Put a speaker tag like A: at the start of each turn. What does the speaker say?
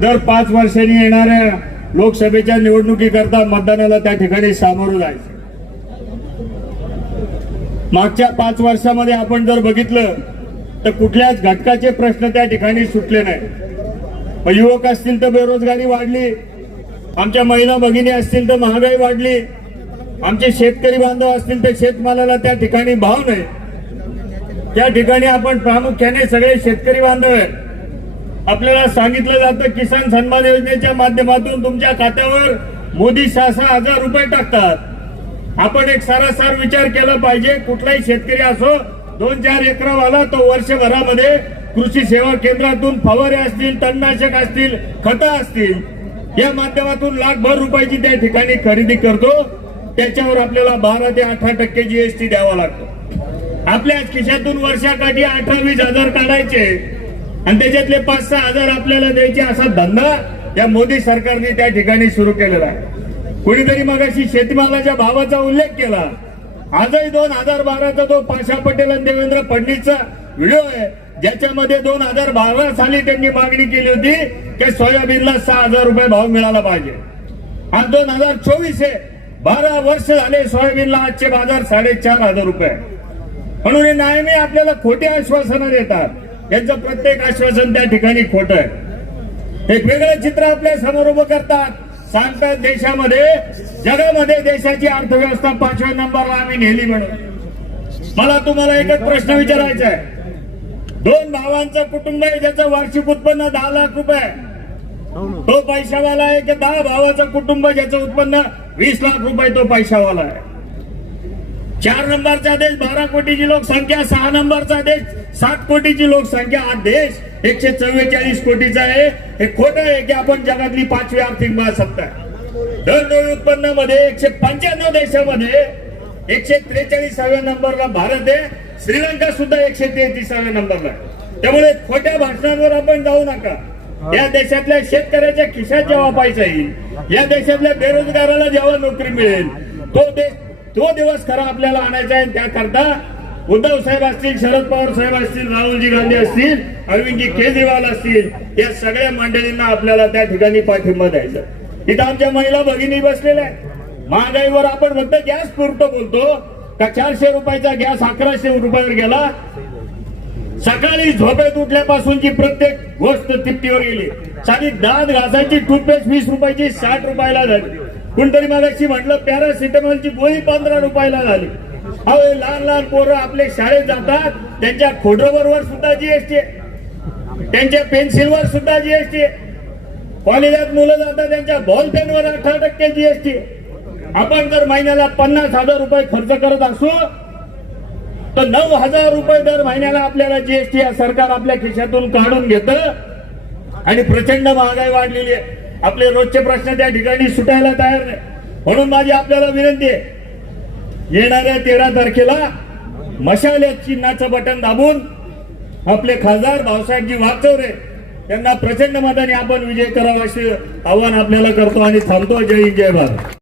A: दर पाच वर्षांनी येणाऱ्या लोकसभेच्या निवडणुकीकरता मतदानाला त्या ठिकाणी सामोरं जायचं. मागच्या पाच वर्षामध्ये आपण जर बघितलं तर कुठल्याच घटकाचे प्रश्न त्या ठिकाणी सुटले नाही मग युवक असतील तर बेरोजगारी वाढली आमच्या महिला भगिनी असतील तर महागाई वाढली आमचे शेतकरी बांधव असतील तर शेतमालाला त्या ठिकाणी भाव नाही. त्या ठिकाणी आपण प्रामुख्याने सगळे शेतकरी बांधव आहे आपल्याला सांगितलं जातं किसान सन्मान योजनेच्या माध्यमातून तुमच्या खात्यावर मोदी सहा सहा हजार रुपये टाकतात. आपण एक सरासर विचार केला पाहिजे कुठलाही शेतकरी असो दोन चार एकरावाला तो वर्षभरामध्ये कृषी सेवा केंद्रातून फवारे असतील तणनाशक असतील खतं असतील या माध्यमातून लाखभर रुपयाची त्या ठिकाणी खरेदी करतो. त्याच्यावर आपल्याला बारा ते अठरा टक्के जीएसटी द्यावा लागतो. आपल्याच खिशातून वर्षाकाठी अठरा वीस हजार काढायचे. आणि त्याच्यातले पाच सहा हजार आपल्याला द्यायचे असा धंदा या मोदी सरकारने त्या ठिकाणी सुरू केलेला आहे. कुणीतरी मगाशी शेतीमालाच्या भावाचा उल्लेख केला. आजही दोन हजार बाराचा तो पाशा पटेल आणि देवेंद्र फडणवीसचा व्हिडिओ आहे. ज्याच्यामध्ये दोन हजार बारा साली त्यांनी मागणी केली होती की सोयाबीनला सहा हजार रुपये भाव मिळाला पाहिजे. आज दोन हजार चोवीस आहे बारा वर्ष झाले सोयाबीनला आजचे बाजार साडेचार हजार रुपये. म्हणून हे नेहमी आपल्याला खोटे आश्वासनं देतात. यांचं प्रत्येक आश्वासन त्या ठिकाणी खोट आहे. एक वेगळं चित्र आपल्यासमोर उभं करतात. सांगतात देशामध्ये जगामध्ये देशाची अर्थव्यवस्था पाचव्या नंबरला आम्ही नेली म्हणून. मला तुम्हाला एकच प्रश्न विचारायचा आहे. दोन भावांचं कुटुंब आहे ज्याचं वार्षिक उत्पन्न दहा लाख रुपये तो पैशावाला आहे की दहा भावाचं कुटुंब ज्याचं उत्पन्न वीस लाख रुपये तो पैशावाला आहे. चार नंबरचा देश बारा कोटीची लोकसंख्या सहा नंबरचा देश सात कोटीची लोकसंख्या हा देश एकशे चव्वेचाळीस कोटीचा आहे. हे खोट आहे की आपण जगातली पाचवी आर्थिक महासत्ता आहे. दरडोई उत्पन्नामध्ये एकशे पंच्याण्णव देशामध्ये एकशे त्रेचाळीसाव्या नंबरला भारत आहे. श्रीलंका सुद्धा एकशे तेहतीसाव्या नंबरला त्यामुळे खोट्या भाषणांवर आपण जाऊ नका. या देशातल्या शेतकऱ्याच्या खिशात जेव्हा पैसा येईल या देशातल्या बेरोजगाराला जेव्हा नोकरी मिळेल तो देश तो दिवस खरा आपल्याला आणायचा आहे. त्याकरता उद्धव साहेब असतील शरद पवार साहेब असतील राहुलजी गांधी असतील अरविंदजी केजरीवाल असतील या सगळ्या मंडळींना आपल्याला त्या ठिकाणी पाठिंबा द्यायचा इथं आमच्या महिला भगिनी बसलेल्या आहेत. महागाईवर आपण फक्त गॅस पुरतो बोलतो. का चारशे रुपयाचा गॅस अकराशे रुपयावर गेला? सकाळी झोपेत उठल्यापासूनची प्रत्येक गोष्ट तिप्तीवर गेली. साधी दात घासायची टूथपेस्ट वीस रुपयाची साठ रुपयाला झाली. कोणतरी मागाशी म्हटलं पॅरासिटामॉलची गोळी पंधरा रुपयाला झाली. अहो लहान लहान पोरं आपले शाळेत जातात. त्यांच्या खोडरबरोबर सुद्धा जीएसटी त्यांच्या पेन्सिलवर सुद्धा जीएसटी कॉलेजात मुलं जातात त्यांच्या बॉल पेनवर अठरा टक्के जीएसटी आपण जर महिन्याला पन्नास हजार रुपये खर्च करत असू तर नऊ हजार रुपये दर महिन्याला आपल्याला जीएसटी या सरकार आपल्या खिशातून काढून घेत. आणि प्रचंड महागाई वाढलेली आहे. आपले रोजचे प्रश्न त्या ठिकाणी सुटायला तयार नाही. म्हणून माझी आपल्याला विनंती आहे येणाऱ्या तेरा तारखेला मशाल या चिन्हाचं बटन दाबून आपले खासदार भाऊसाहेबजी वागचौरे त्यांना प्रचंड मताने आपण विजय करावा असे आव्हान आपल्याला करतो आणि थांबतो. जय हिंद, जय भारत.